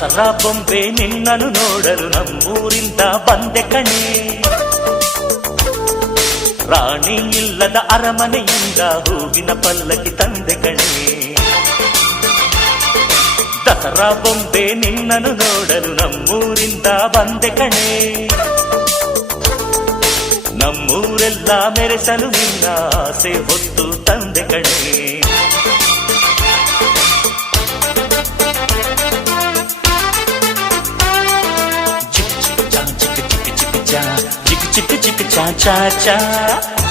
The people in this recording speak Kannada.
ದಸರಾ ಬೊಂಬೆ ನಿನ್ನನ್ನು ನೋಡಲು ನಮ್ಮೂರಿಂದ ಬಂದೆ ಕಣೆ. ರಾಣಿ ಇಲ್ಲದ ಅರಮನೆಯಿಂದ ಹೂವಿನ ಪಲ್ಲಕ್ಕಿ ತಂದೆ ಕಣೆ. ದಸರಾ ಬೊಂಬೆ ನಿನ್ನನ್ನು ನೋಡಲು ನಮ್ಮೂರಿಂದ ಬಂದೆ ಕಣೆ. ನಮ್ಮೂರೆಲ್ಲ ಮೆರೆಸಲು ನಿನ್ನ ಆಸೆ ಹೊತ್ತು ತಂದೆ ಕಣೆ. ಚಿಕ್ಕ ಚಿಕ್ಕ ಚಾ ಚಾ ಚಾ ಚಾ